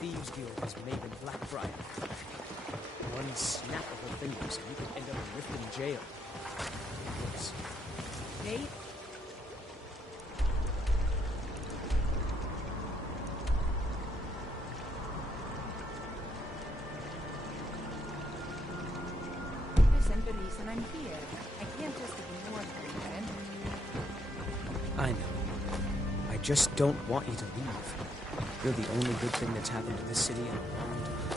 thieves guild has made in Blackfriar. One snap of her fingers and you could end up in Riften jail. Worse. Nate? There's the reason I'm here. I can't just ignore her, I know. I just don't want you to leave. You're the only good thing that's happened to this city in a long time.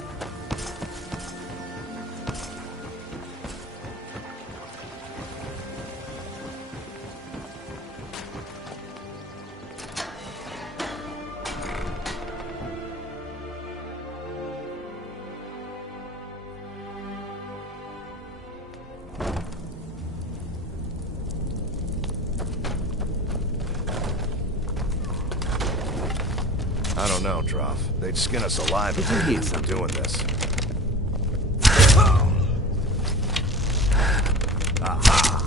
I don't know, Droff. They'd skin us alive if we keep from doing this. Aha!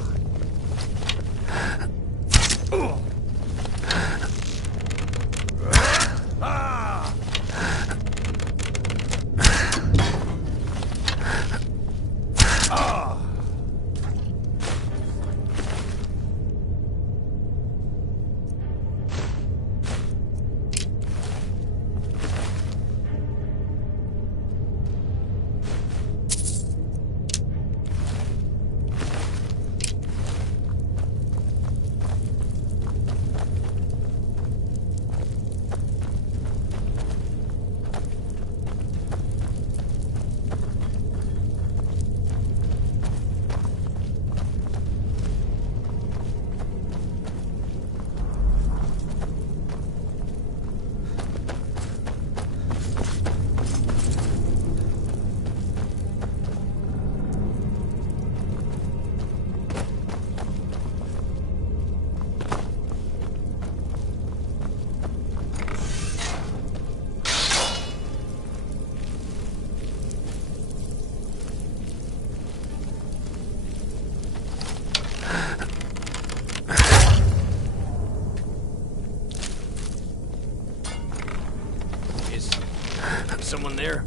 Someone there?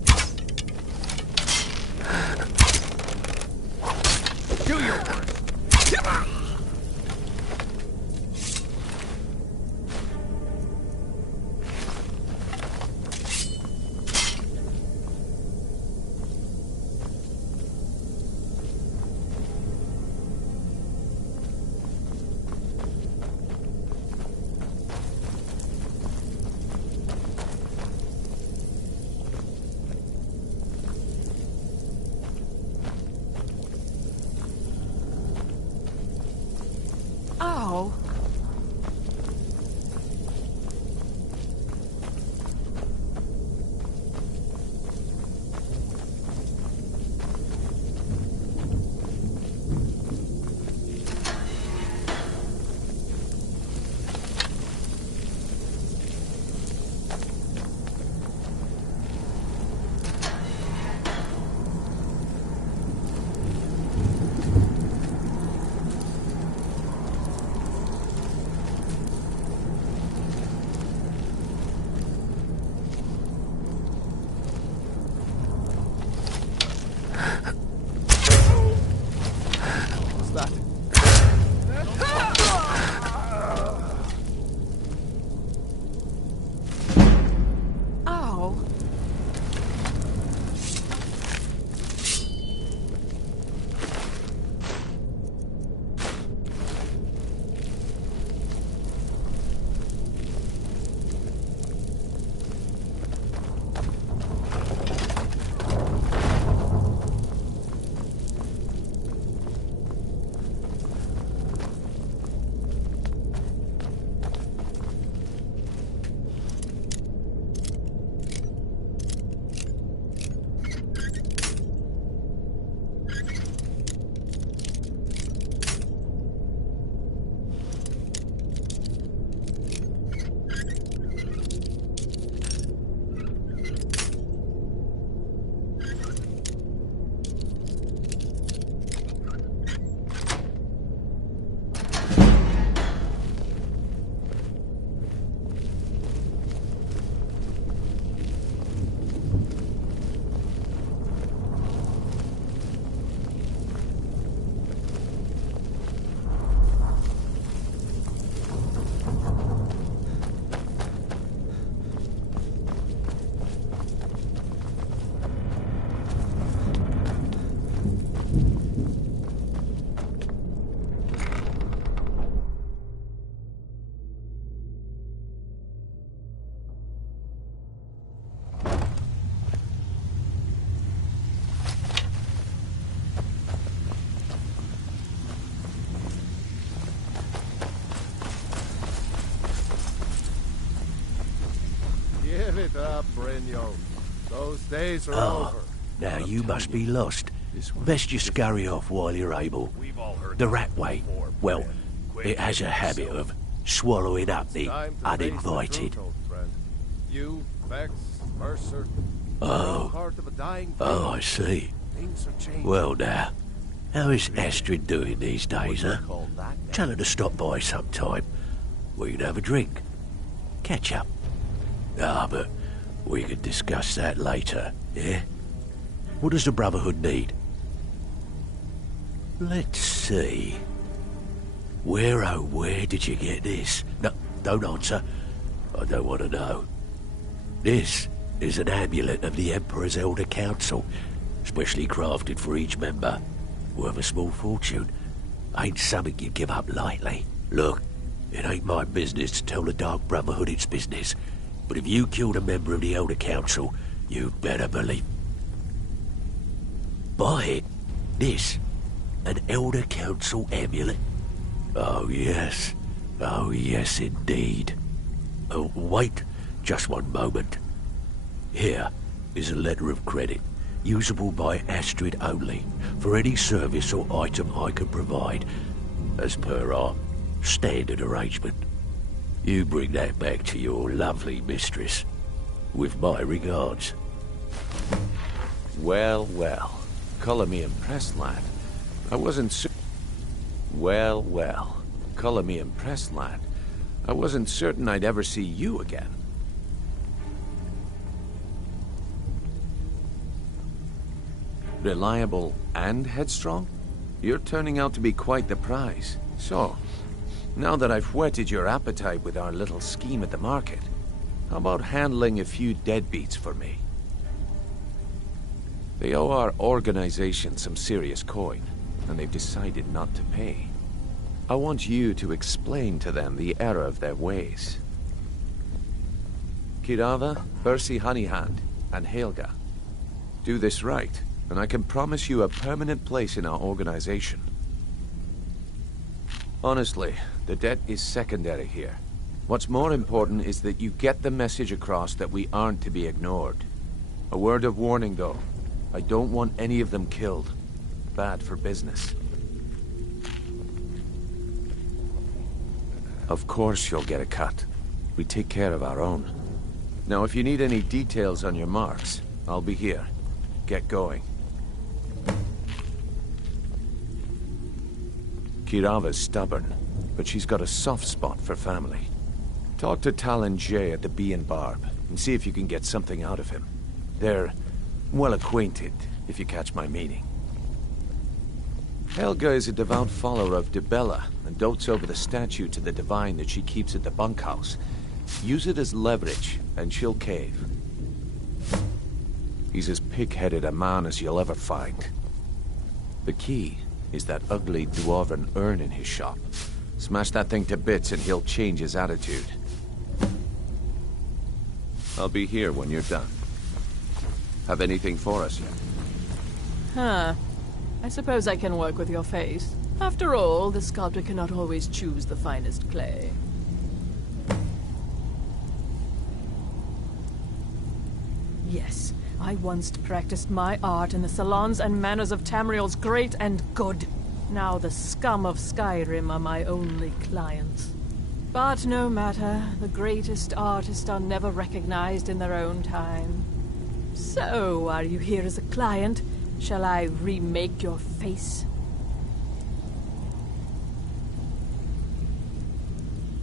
Do your work! it up, Breno. Those days are over. Now you must be lost. Best you scurry off while you're able. The rat way, well, it has a habit of swallowing up the uninvited. You, Vex, Mercer, Oh, part of a dying I see. things are changing. Well now, how is Astrid doing these days, huh? Tell her to stop by sometime. We can have a drink. Catch up. But we can discuss that later, yeah? What does the Brotherhood need? Let's see. Where, oh, where did you get this? No, don't answer. I don't want to know. This is an amulet of the Emperor's Elder Council, specially crafted for each member. Worth a small fortune. Ain't something you give up lightly. Look, it ain't my business to tell the Dark Brotherhood its business, but if you killed a member of the Elder Council, you'd better believe. Buy it. This. An Elder Council amulet. Oh yes indeed. Oh, wait just one moment. Here is a letter of credit, usable by Astrid only, for any service or item I can provide, as per our standard arrangement. You bring that back to your lovely mistress, with my regards. Well, well. Colour me impressed, lad. I wasn't Well. Colour me impressed, lad. I wasn't certain I'd ever see you again. Reliable and headstrong? You're turning out to be quite the prize. So, now that I've whetted your appetite with our little scheme at the market, how about handling a few deadbeats for me? They owe our organization some serious coin, and they've decided not to pay. I want you to explain to them the error of their ways. Kirava, Percy Honeyhand, and Helga. Do this right, and I can promise you a permanent place in our organization. Honestly, the debt is secondary here. What's more important is that you get the message across that we aren't to be ignored. A word of warning, though. I don't want any of them killed. Bad for business. Of course you'll get a cut. We take care of our own. Now, if you need any details on your marks, I'll be here. Get going. Kirava's stubborn, but she's got a soft spot for family. Talk to Talon J at the Bee and Barb, and see if you can get something out of him. They're well acquainted, if you catch my meaning. Helga is a devout follower of Dibella, and dotes over the statue to the divine that she keeps at the bunkhouse. Use it as leverage, and she'll cave. He's as pig-headed a man as you'll ever find. The key is that ugly dwarven urn in his shop. Smash that thing to bits and he'll change his attitude. I'll be here when you're done. Have anything for us yet? Huh. I suppose I can work with your face. After all, the sculptor cannot always choose the finest clay. Yes, I once practiced my art in the salons and manners of Tamriel's great and good. Now the scum of Skyrim are my only clients. But no matter, the greatest artists are never recognized in their own time. So, are you here as a client? Shall I remake your face?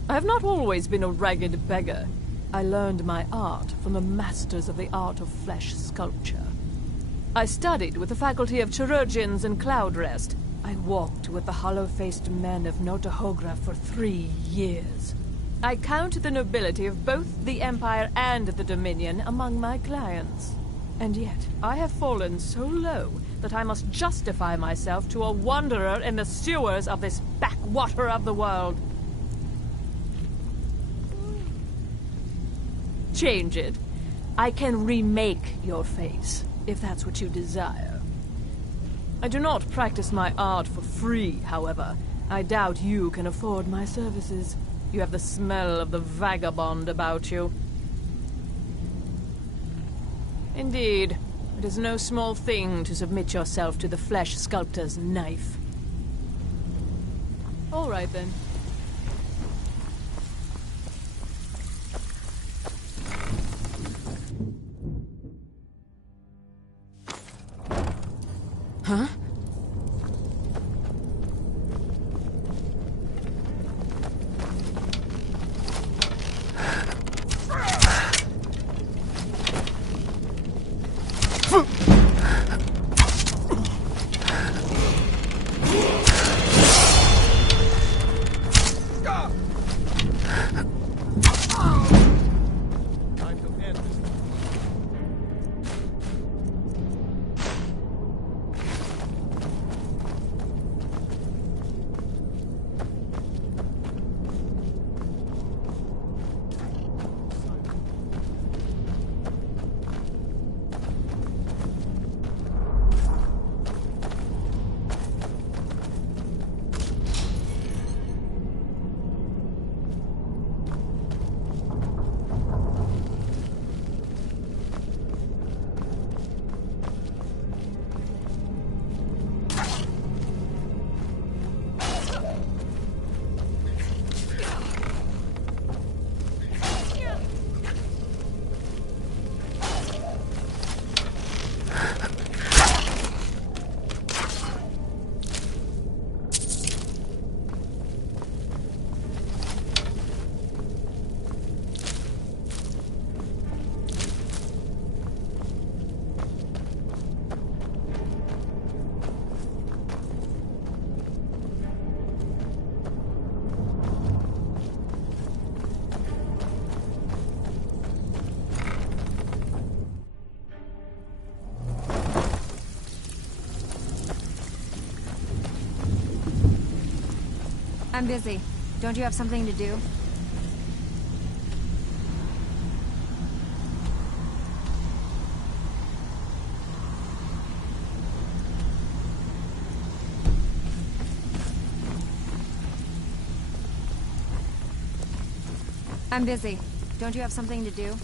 I have not always been a ragged beggar. I learned my art from the masters of the art of flesh sculpture. I studied with the faculty of chirurgeons in Cloudrest. I walked with the hollow-faced men of Notahogra for 3 years. I count the nobility of both the Empire and the Dominion among my clients. And yet, I have fallen so low that I must justify myself to a wanderer in the sewers of this backwater of the world. Change it. I can remake your face, if that's what you desire. I do not practice my art for free, however. I doubt you can afford my services. You have the smell of the vagabond about you. Indeed. It is no small thing to submit yourself to the flesh sculptor's knife. All right, then. Huh? I'm busy. Don't you have something to do? I'm busy. Don't you have something to do?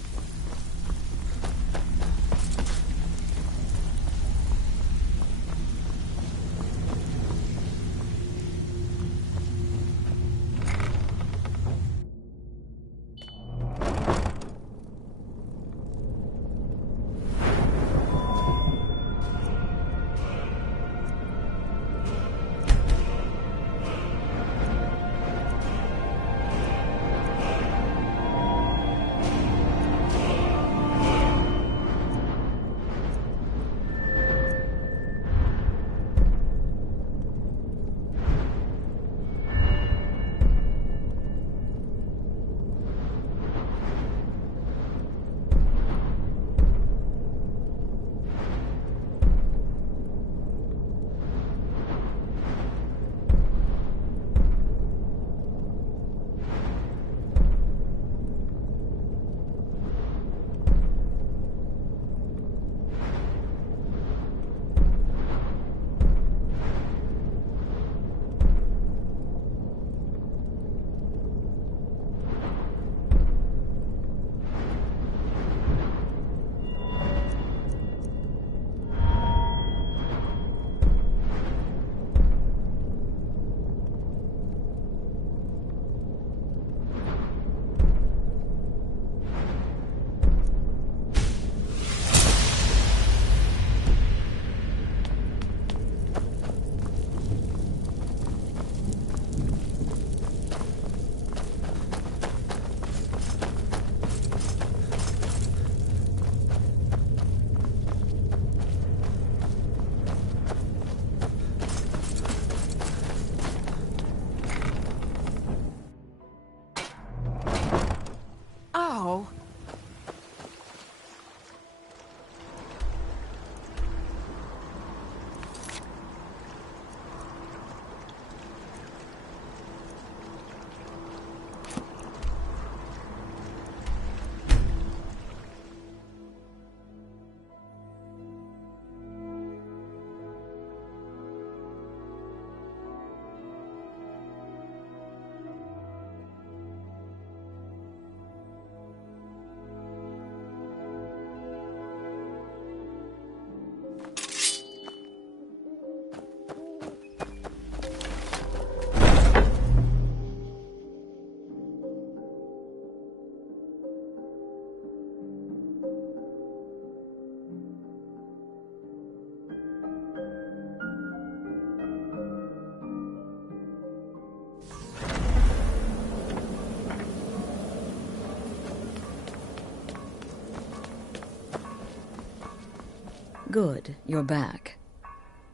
Good, you're back.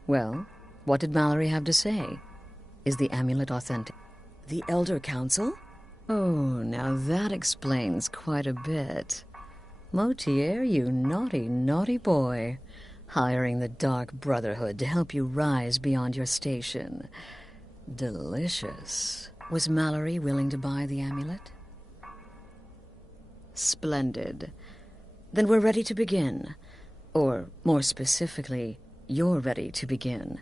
Well, what did Mallory have to say? Is the amulet authentic? The Elder Council? Oh, now that explains quite a bit. Motier, you naughty, naughty boy. Hiring the Dark Brotherhood to help you rise beyond your station. Delicious. Was Mallory willing to buy the amulet? Splendid. Then we're ready to begin. Or, more specifically, you're ready to begin.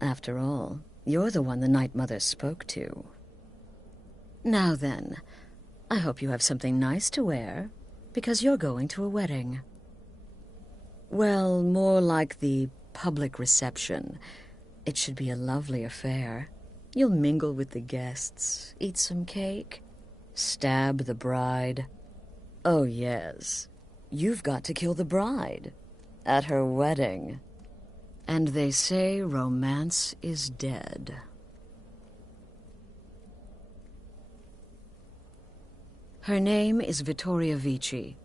After all, you're the one the Night Mother spoke to. Now then, I hope you have something nice to wear, because you're going to a wedding. Well, more like the public reception. It should be a lovely affair. You'll mingle with the guests, eat some cake, stab the bride. Oh, yes, you've got to kill the bride at her wedding. And they say romance is dead. Her name is Vittoria Vici.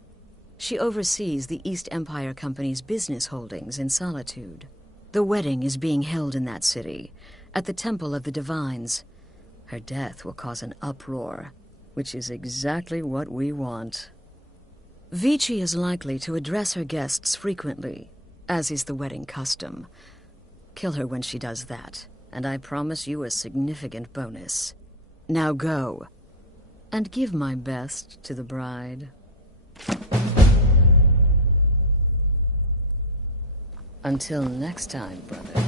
She oversees the East Empire Company's business holdings in Solitude. The wedding is being held in that city, at the Temple of the Divines. Her death will cause an uproar, which is exactly what we want. Vici is likely to address her guests frequently, as is the wedding custom. Kill her when she does that, and I promise you a significant bonus. Now go, and give my best to the bride. Until next time, brother.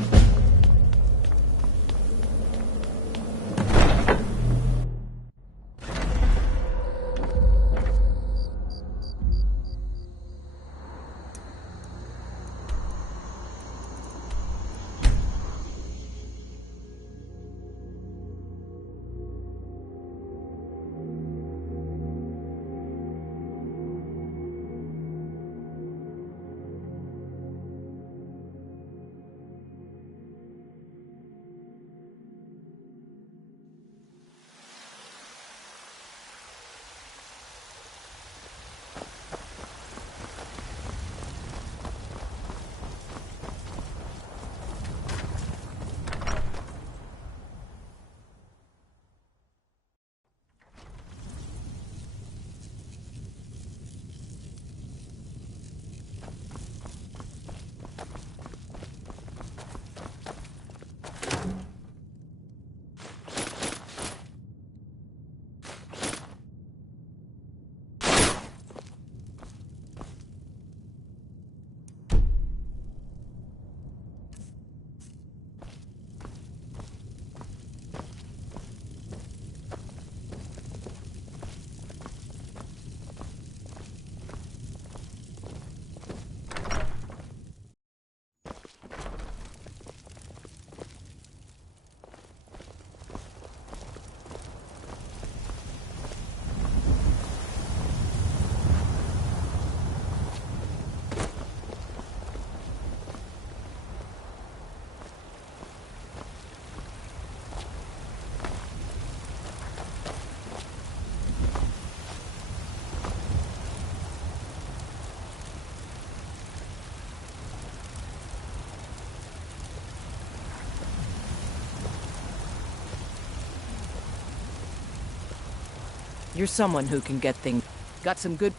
You're someone who can get things. Got some good,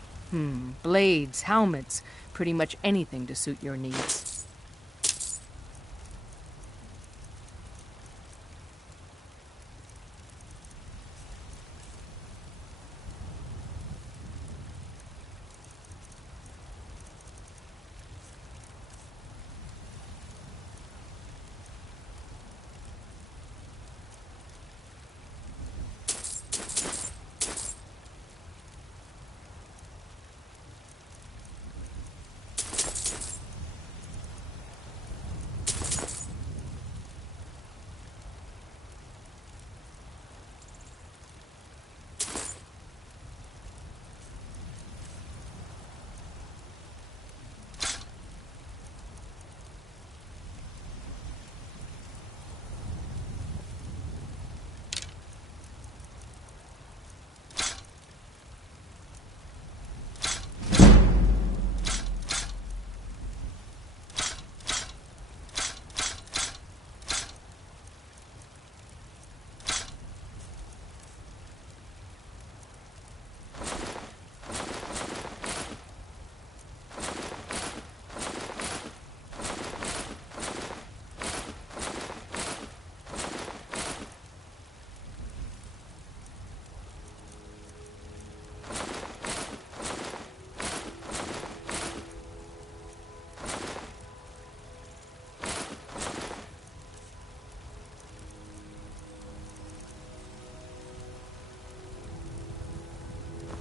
blades, helmets, pretty much anything to suit your needs.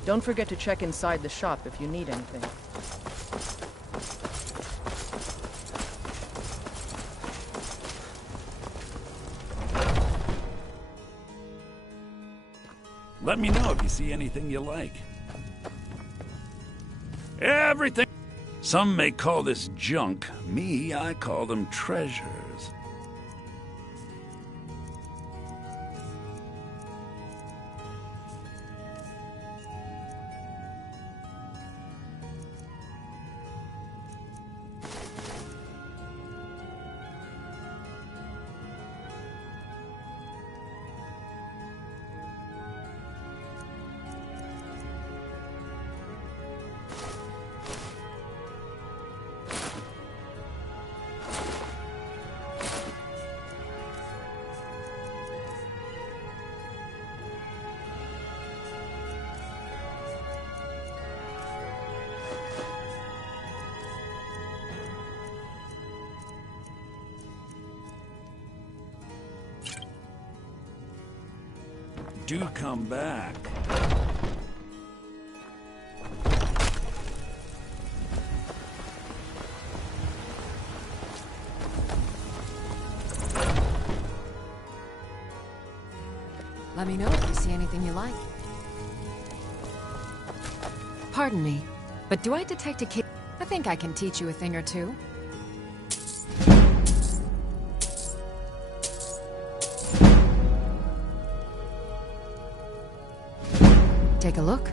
Don't forget to check inside the shop if you need anything. Let me know if you see anything you like. Everything. Some may call this junk. Me, I call them treasures. Do come back. Let me know if you see anything you like. Pardon me, but do I detect a kid? I think I can teach you a thing or two. Take a look.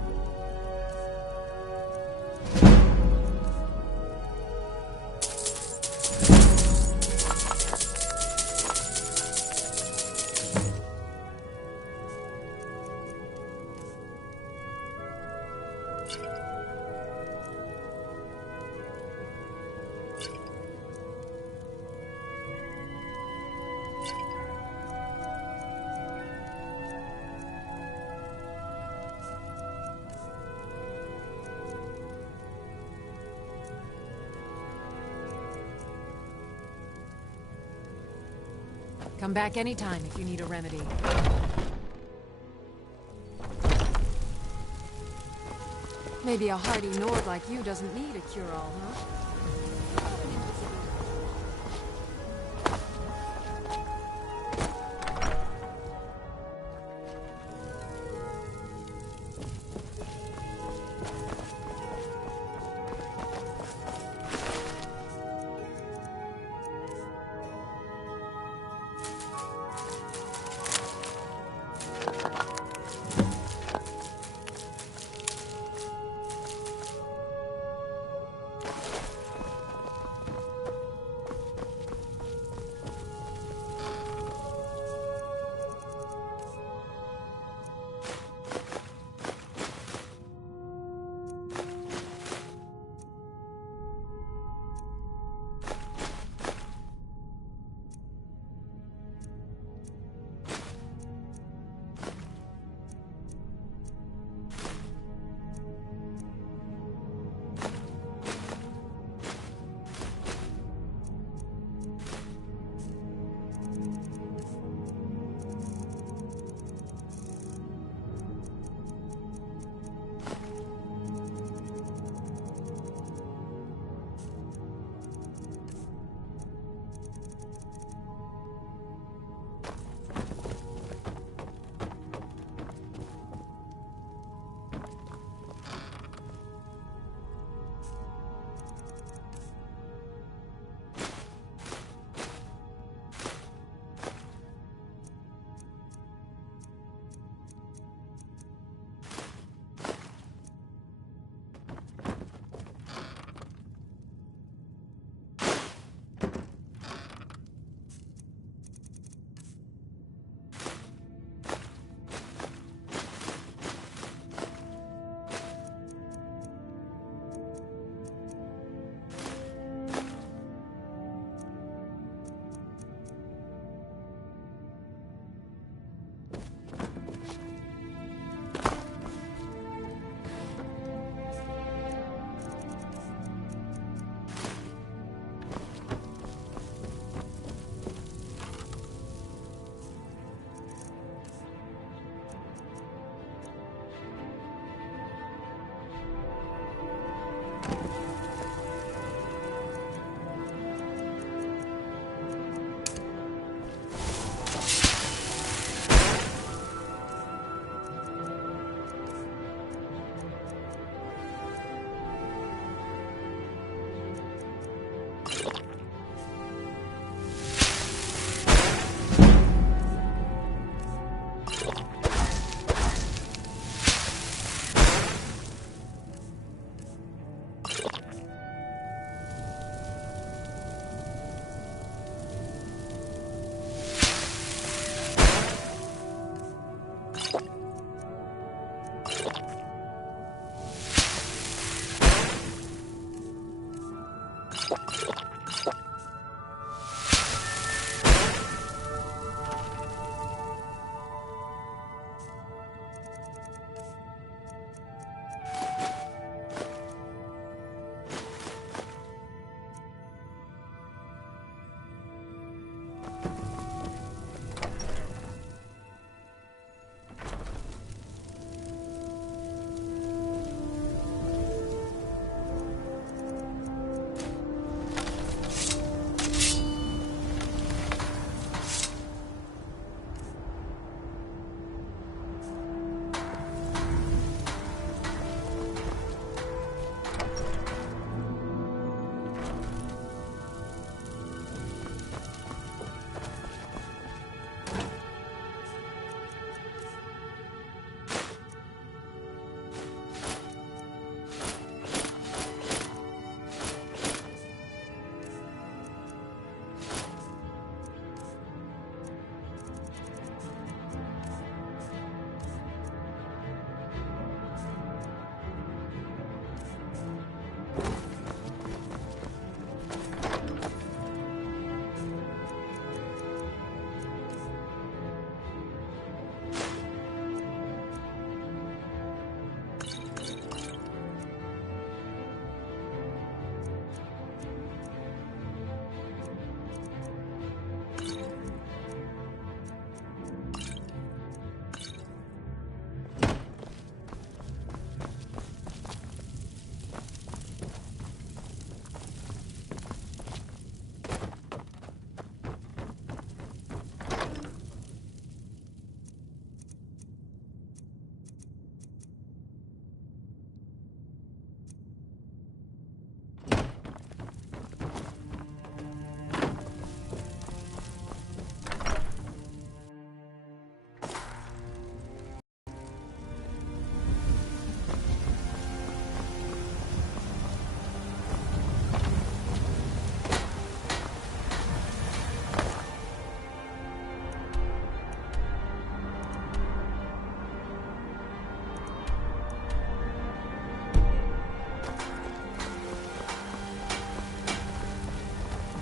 Come back anytime if you need a remedy. Maybe a hardy Nord like you doesn't need a cure-all, huh?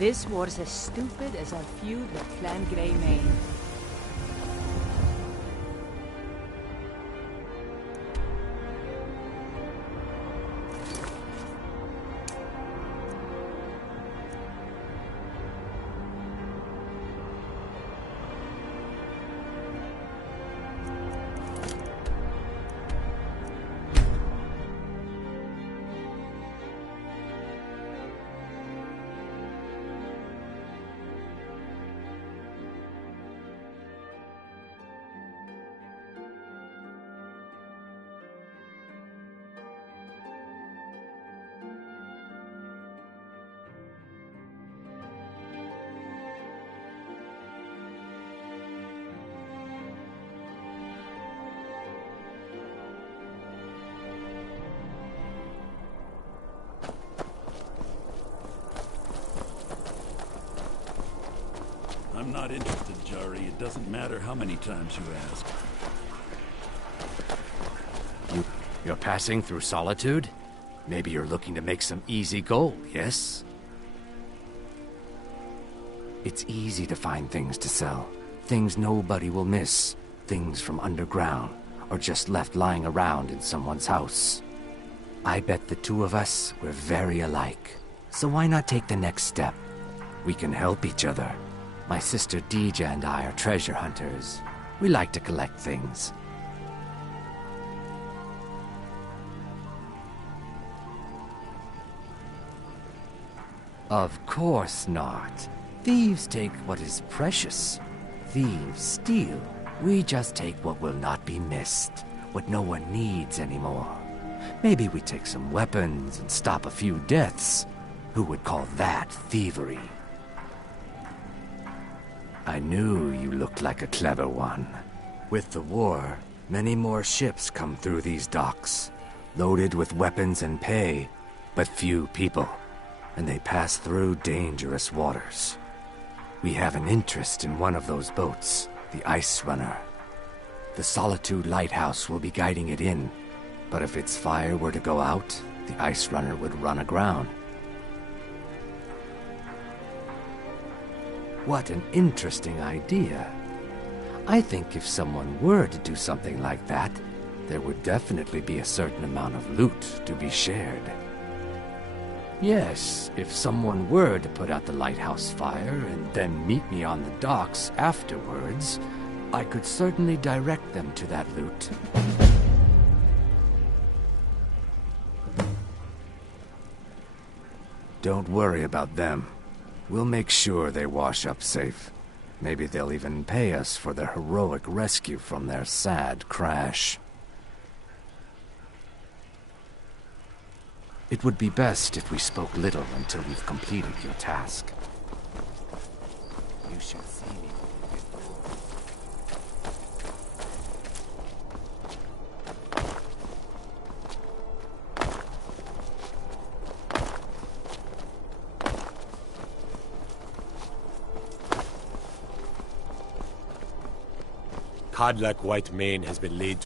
This war's as stupid as our feud with Clan Greymane. I'm not interested, Jari. It doesn't matter how many times you ask. You're passing through Solitude? Maybe you're looking to make some easy gold, yes? It's easy to find things to sell. Things nobody will miss. Things from underground, or just left lying around in someone's house. I bet the two of us were very alike. So why not take the next step? We can help each other. My sister Dija and I are treasure hunters. We like to collect things. Of course not. Thieves take what is precious. Thieves steal. We just take what will not be missed, what no one needs anymore. Maybe we take some weapons and stop a few deaths. Who would call that thievery? I knew you looked like a clever one. With the war, many more ships come through these docks, loaded with weapons and pay, but few people, and they pass through dangerous waters. We have an interest in one of those boats, the Ice Runner. The Solitude Lighthouse will be guiding it in, but if its fire were to go out, the Ice Runner would run aground. What an interesting idea. I think if someone were to do something like that, there would definitely be a certain amount of loot to be shared. Yes, if someone were to put out the lighthouse fire and then meet me on the docks afterwards, I could certainly direct them to that loot. Don't worry about them. We'll make sure they wash up safe. Maybe they'll even pay us for their heroic rescue from their sad crash. It would be best if we spoke little until you've completed your task. You shall see me. Codlac White Mane has been laid